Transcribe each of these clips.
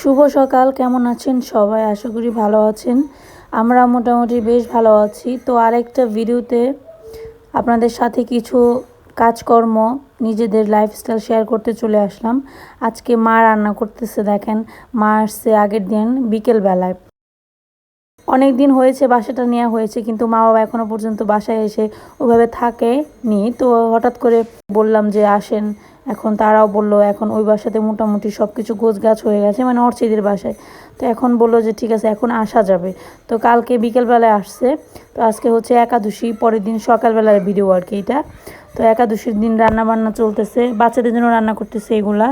শুভ সকাল, কেমন আছেন সবাই? আশা করি ভালো আছেন। আমরা মোটামুটি বেশ ভালো আছি। তো আরেকটা ভিডিওতে আপনাদের সাথে কিছু কাজকর্ম, নিজেদের লাইফস্টাইল শেয়ার করতে চলে আসলাম। আজকে মা রান্না করতেছে, দেখেন। মা আসছে আগের দিন বিকেলবেলায়। অনেক দিন হয়েছে, বাসাটা নেওয়া হয়েছে, কিন্তু মা বাবা এখনও পর্যন্ত বাসায় এসে ওভাবে থাকে নি তো হঠাৎ করে বললাম যে, আসেন এখন তারাও বলল, এখন ওই বাসাতে মোটামুটি সব কিছু গোছ গাছ হয়ে গেছে মানে অর্চিদের বাসায়। তো এখন বলল যে, ঠিক আছে, এখন আসা যাবে। তো কালকে বিকেলবেলায় আসছে। তো আজকে হচ্ছে একাদশী, পরের দিন সকালবেলার ভিডিও আর কি এটা। তো একাদশীর দিন রান্না বান্না চলতেছে, বাচ্চাদের জন্য রান্না করতেছে এগুলা।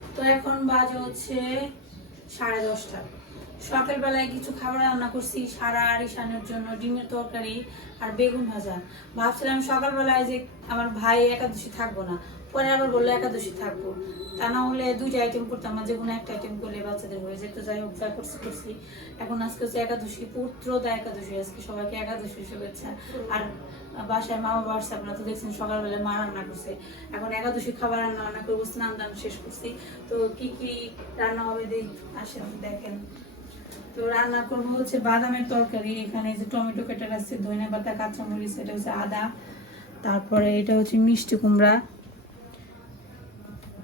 তো এখন বাজে হচ্ছে সাড়ে দশটা। সকালবেলায় কিছু খাবার রান্না করছি, সারা আর ঈশানের জন্য ডিমের তরকারি আর বেগুন ভাজা। ভাবছিলাম সকালবেলায় যে আমার ভাই একাদশী থাকব না, পরে আবার বলল একাদশী থাকব। তা না হলে দুইটা আইটেম করতাম যে কোনো একটা আইটেম করলে বাচ্চাদের হয়ে যেত। যাই হোক, যা করছি করছি। এখন আজকে হচ্ছে একাদশী, পুত্রদা একাদশী। আজকে সবাইকে একাদশী শুভেচ্ছা আর বাসায় মা বাবা আসছে আপনারা তো দেখছেন সকালবেলা মা রান্না করছে। এখন একাদশী খাবার রান্না রান্না করব স্নান দান শেষ করছি। তো কি কি রান্না হবে দেখেন। তো রান্না করব হচ্ছে বাদামের তরকারি এখানে যে টমেটো কেটে রাখছে ধনে পাতা কাঁচামরিচ এটা হচ্ছে আদা তারপরে এটা হচ্ছে মিষ্টি কুমড়া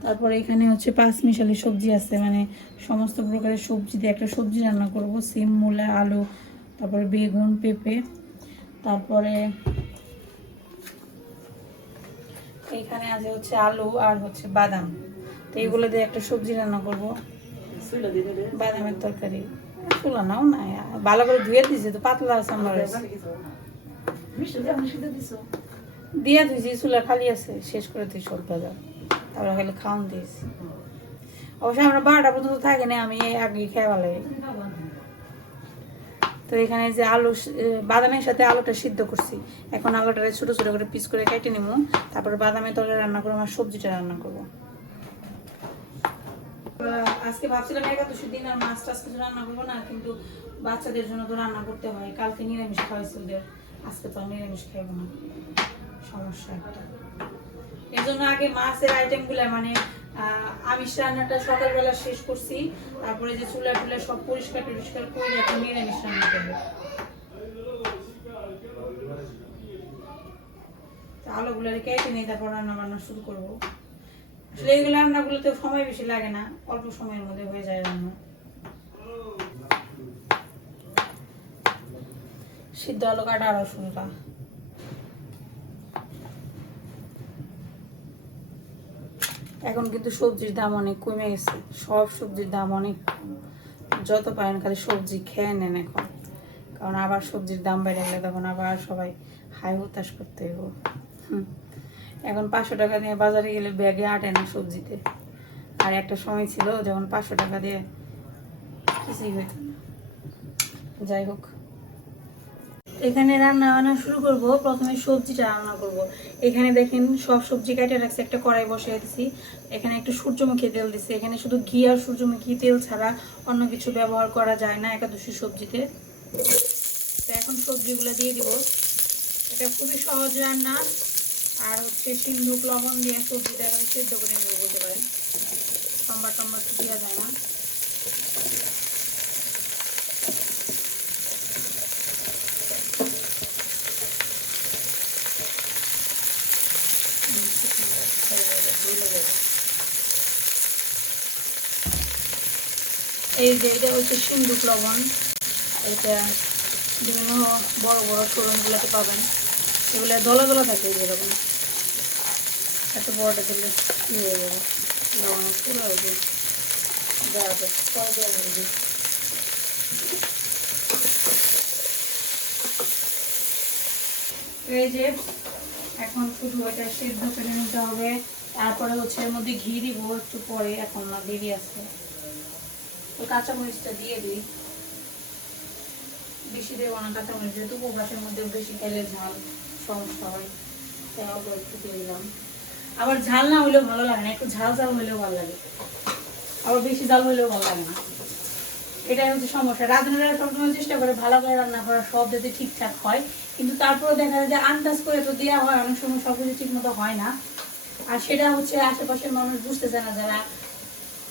তারপরে এখানে হচ্ছে পাঁচ মিশালি সবজি আছে মানে সমস্ত প্রকারের সবজি দিয়ে একটা সবজি রান্না করব সিম মূলা আলু তারপরে বেগুন পেঁপে তারপরে এখানে আছে হচ্ছে আলু আর হচ্ছে বাদাম তো এইগুলো দিয়ে একটা সবজি রান্না করব বাদামের তরকারি। নাও ভালো করে ধুয়ে তো, পাতলা দিয়া দিয়েছি চুলা খালি আছে, শেষ করে দাদা তারপরে খালি দিয়েছি। অবশ্যই আমরা বারোটা পর্যন্ত থাকি না, আমি আগে খেয়ে ভালো তো এখানে যে আলু বাদামের সাথে আলুটা সিদ্ধ করছি। এখন আলুটা ছোট ছোট করে পিস করে কেটে নেব তারপরে বাদামের তরকারি রান্না করব আমার সবজিটা রান্না করব। আজকে ভাবছিলাম একাদশী দিন আর মাছ টাছ কিছু রান্না করব না, কিন্তু বাচ্চাদের জন্য তো রান্না করতে হয়। কালকে নিরামিষ খাওয়াইছে ওদের। আজকে তো নিরামিষ খাইবো না। সমস্যা একটা। এর জন্য আগে মাছের আইটেমগুলা মানে আমিষ রান্নাটা সকালবেলা শেষ করছি। তারপরে যে চুলা টুলা সব পরিষ্কার টরিষ্কার করে এখন নিরামিষ রান্না করব। আলোগুলো কেটে নিয়ে তারপর রান্না বান্না শুরু করব। আসলে এইগুলো রান্নাগুলোতে সময় বেশি লাগে না, অল্প সময়ের মধ্যে হয়ে যায় রান্না সিদ্ধ আলু কাটা রসুনটা এখন কিন্তু সবজির দাম অনেক কমে গেছে, সব সবজির দাম অনেক। যত পারেন খালি সবজি খেয়ে নেন এখন কারণ আবার সবজির দাম বেড়ে গেলে তখন আবার সবাই হাই হতাশ করতে হইব হুম। এখন পাঁচশো টাকা দিয়ে বাজারে গেলে ব্যাগে আটে না সবজিতে। আর একটা সময় ছিল যখন পাঁচশো টাকা দিয়ে কিছুই হইতো না। যাই হোক। এখানে রান্না বান্না শুরু করব। প্রথমে সবজিটা রান্না করব। এখানে দেখেন সব সবজি কেটে রাখছি, একটা কড়াই বসিয়ে দিছি। এখানে একটু সূর্যমুখী তেল দিছি। এখানে শুধু ঘি আর সূর্যমুখী তেল ছাড়া অন্য কিছু ব্যবহার করা যায় না একাদশী সবজিতে। তো এখন সবজিগুলো দিয়ে দিব। এটা খুবই সহজ রান্না। আর হচ্ছে সিন্ধুক লবণ দিয়ে সবজিটা এখানে সেদ্ধ করে নেব বলতে পারেন। সম্বার টম্বার তো দেওয়া যায় না। এই যে, এটা হচ্ছে সিন্ধুক লবণ। এটা বিভিন্ন বড় বড় শোরুমগুলোতে পাবেন। এগুলো দলা দলা থাকে যেরকম এত বড়টা দিলে কি হয়ে যাবে? লবণ পুরো যাবে দেওয়া যাবে দেওয়া যাবে এই যে, এখন শুধু এটা সেদ্ধ করে নিতে হবে। তারপরে হচ্ছে এর মধ্যে ঘি দিব, একটু পরে, এখন না, দেরি আছে। তো কাঁচামরিচটা দিয়ে দিই। বেশি দেবো না কাঁচামরিচ, যেহেতু উপবাসের মধ্যে বেশি খেলে ঝাল সমস্যা হয় অল্প একটু দিলাম। আবার ঝাল না হলেও ভালো লাগে না, একটু ঝাল ঝাল হলেও ভালো লাগে। আবার বেশি ঝাল হলেও ভালো লাগে না। এটাই হচ্ছে সমস্যা। রাঁধুনিরা সবসময় চেষ্টা করে ভালো করে রান্না করা সব যাতে ঠিকঠাক হয়। কিন্তু তারপরে দেখা যায় যে আন্দাজ করে তো দেওয়া হয়, অনেক সময় সব কিছু ঠিক মতো হয় না। আর সেটা হচ্ছে আশেপাশের মানুষ বুঝতে চায় না, যারা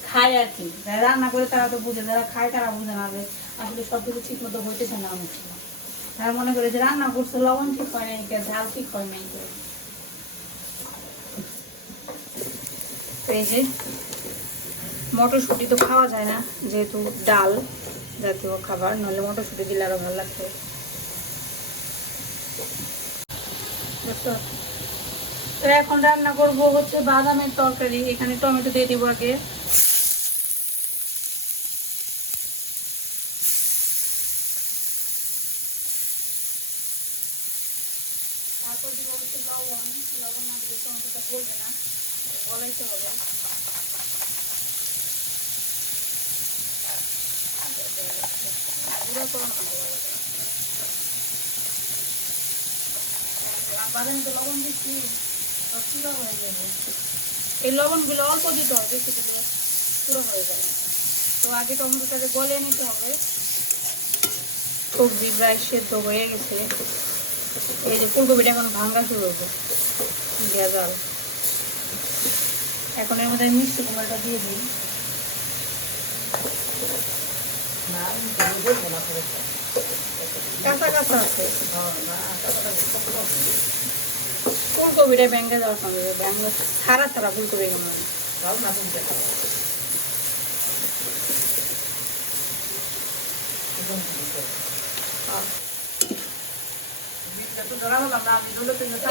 খায় আর কি। যারা রান্না করে তারা তো বুঝে, যারা খায় তারা বুঝে না যে আসলে সব কিছু ঠিক মতো হইতেছে না অনেক সময়। তারা মনে করে যে রান্না করছে, লবণ ঠিক হয় নাই ঝাল ঠিক হয় নাই কে। তো এই যে মটরশুঁটি তো খাওয়া যায় না, যেহেতু ডাল জাতীয় খাবার নাহলে মটরশুঁটি দিলে আরও ভালো লাগতো। তো এখন রান্না করব হচ্ছে বাদামের তরকারি, এখানে টমেটো দিয়ে দিব আগে। তারপর দিব হচ্ছে লবণ লবণ না দিলে টমেটোটা না। গলাইতে হবে গুঁড়ো করে লবণ লবণগুলো অল্প দিতে হবে দিলে পুরো হয়ে যাবে। তো আগে টমেটোটাকে গলে নিতে হবে। সবজি প্রায় সেদ্ধ হয়ে গেছে। এই যে ফুলকপিটা এখন ভাঙ্গা শুরু হবে ভেজাল এখন এর মধ্যে মিষ্টি কুমড়াটা দিয়ে দিই। আছে। ফুলকপিটা ব্যাঙ্গে যাওয়ার সঙ্গে ব্যাঙ্গ ছাড়া ছাড়া ফুলকপি কেমন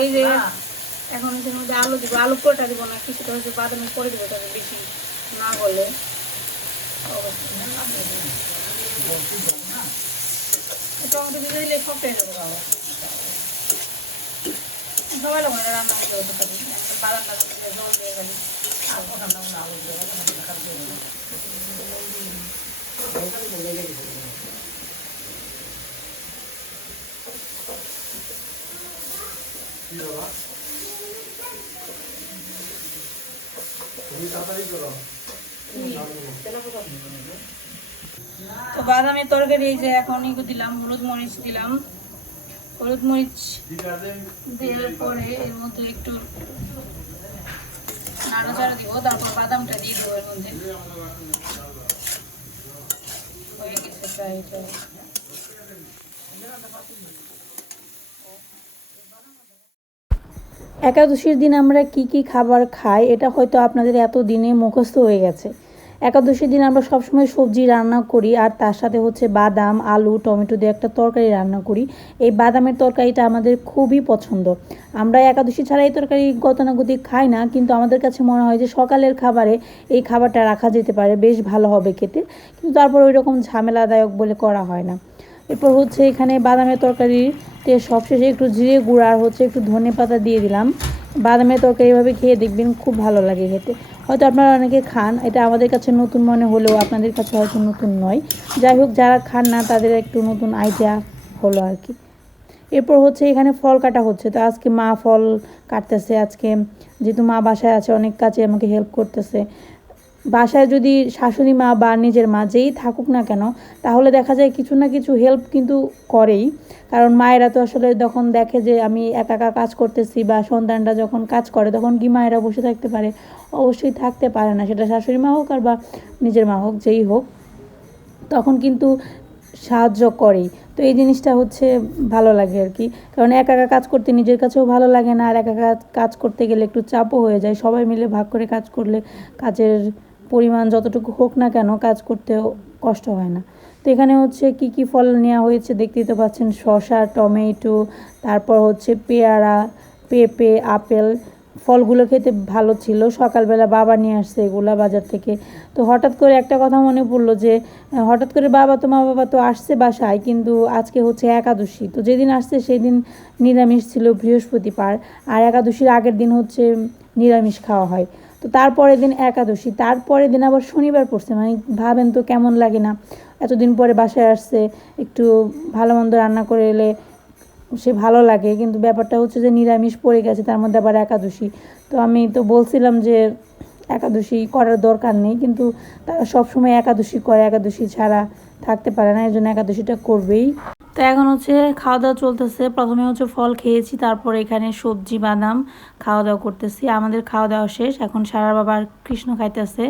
এই যে এখন এর মধ্যে আলু দিব, আলু পোটা দিব না, কিছুটা হচ্ছে বাদামি করে দিব তবে বেশি না গলে। টমেটো দিয়ে দিলে পেয়ে যাব। সবাই লাগবে না রান্না বাদাম জল দিয়ে গেলি তো বাদামের তরকারি এই যে এখন ইগো দিলাম, হলুদ মরিচ দিলাম। হলুদ মরিচ দেওয়ার পরে এর মধ্যে একটু নাড়াচাড়া দিব, তারপর বাদামটা দিয়ে দেবো এর মধ্যে। হয়ে গেছে প্রায় এটা একাদশীর দিন আমরা কি কি খাবার খাই, এটা হয়তো আপনাদের এত দিনে মুখস্থ হয়ে গেছে। একাদশীর দিন আমরা সবসময় সবজি রান্না করি, আর তার সাথে হচ্ছে বাদাম, আলু, টমেটো দিয়ে একটা তরকারি রান্না করি। এই বাদামের তরকারিটা আমাদের খুবই পছন্দ। আমরা একাদশী ছাড়া এই তরকারি গতানুগতিক খাই না, কিন্তু আমাদের কাছে মনে হয় যে সকালের খাবারে এই খাবারটা রাখা যেতে পারে, বেশ ভালো হবে খেতে। কিন্তু তারপর ওই রকম ঝামেলাদায়ক বলে করা হয় না। এরপর হচ্ছে এখানে বাদামের তরকারিতে সবশেষে একটু জিরে গুঁড়া আর হচ্ছে একটু ধনে পাতা দিয়ে দিলাম। বাদামের তরকারি এভাবে খেয়ে দেখবেন খুব ভালো লাগে খেতে। হয়তো আপনারা অনেকে খান, এটা আমাদের কাছে নতুন মনে হলেও আপনাদের কাছে হয়তো নতুন নয়। যাই হোক, যারা খান না, তাদের একটু নতুন আইডিয়া হলো আর কি। এরপর হচ্ছে এখানে ফল কাটা হচ্ছে। তো আজকে মা ফল কাটতেছে, আজকে যেহেতু মা বাসায় আছে, অনেক কাজে আমাকে হেল্প করতেছে। বাসায় যদি শাশুড়ি মা বা নিজের মা যেই থাকুক না কেন, তাহলে দেখা যায় কিছু না কিছু হেল্প কিন্তু করেই। কারণ মায়েরা তো আসলে যখন দেখে যে আমি একা একা কাজ করতেছি বা সন্তানরা যখন কাজ করে, তখন কি মায়েরা বসে থাকতে পারে? অবশ্যই থাকতে পারে না, সেটা শাশুড়ি মা হোক আর বা নিজের মা হোক, যেই হোক। তখন কিন্তু সাহায্য করেই। তো এই জিনিসটা হচ্ছে ভালো লাগে আর কি। কারণ একা একা কাজ করতে নিজের কাছেও ভালো লাগে না, আর একা একা কাজ করতে গেলে একটু চাপও হয়ে যায়। সবাই মিলে ভাগ করে কাজ করলে কাজের পরিমাণ যতটুকু হোক না কেন কাজ করতেও কষ্ট হয় না। তো এখানে হচ্ছে কি কি ফল নেওয়া হয়েছে দেখতেই তো পাচ্ছেন, শসা, টমেটো, তারপর হচ্ছে পেয়ারা, পেঁপে, আপেল, ফলগুলো খেতে ভালো ছিল। সকালবেলা বাবা নিয়ে আসছে এগুলা বাজার থেকে। তো হঠাৎ করে একটা কথা মনে পড়ল যে হঠাৎ করে বাবা তো মা বাবা তো আসছে বাসায়, কিন্তু আজকে হচ্ছে একাদশী। তো যেদিন আসছে সেদিন নিরামিষ ছিল বৃহস্পতিবার, আর একাদশীর আগের দিন হচ্ছে নিরামিষ খাওয়া হয়। তো তারপরের দিন একাদশী, তারপরের দিন আবার শনিবার পড়ছে। মানে ভাবেন তো কেমন লাগে না। এতদিন পরে বাসায় আসছে, একটু ভালো মন্দ রান্না করে এলে সে ভালো লাগে। কিন্তু ব্যাপারটা হচ্ছে যে নিরামিষ পড়ে গেছে, তার মধ্যে আবার একাদশী। তো আমি তো বলছিলাম যে একাদশী করার দরকার নেই, কিন্তু তারা সবসময় একাদশী করে, একাদশী ছাড়া থাকতে পারে না। এই জন্য একাদশীটা করবেই। তো এখন হচ্ছে খাওয়া দাওয়া চলতেছে। প্রথমে হচ্ছে ফল খেয়েছি, তারপর এখানে সবজি, বাদাম খাওয়া দাওয়া করতেছি। আমাদের খাওয়া দাওয়া শেষ, এখন সারা বাবা আর কৃষ্ণ খাইতেছে।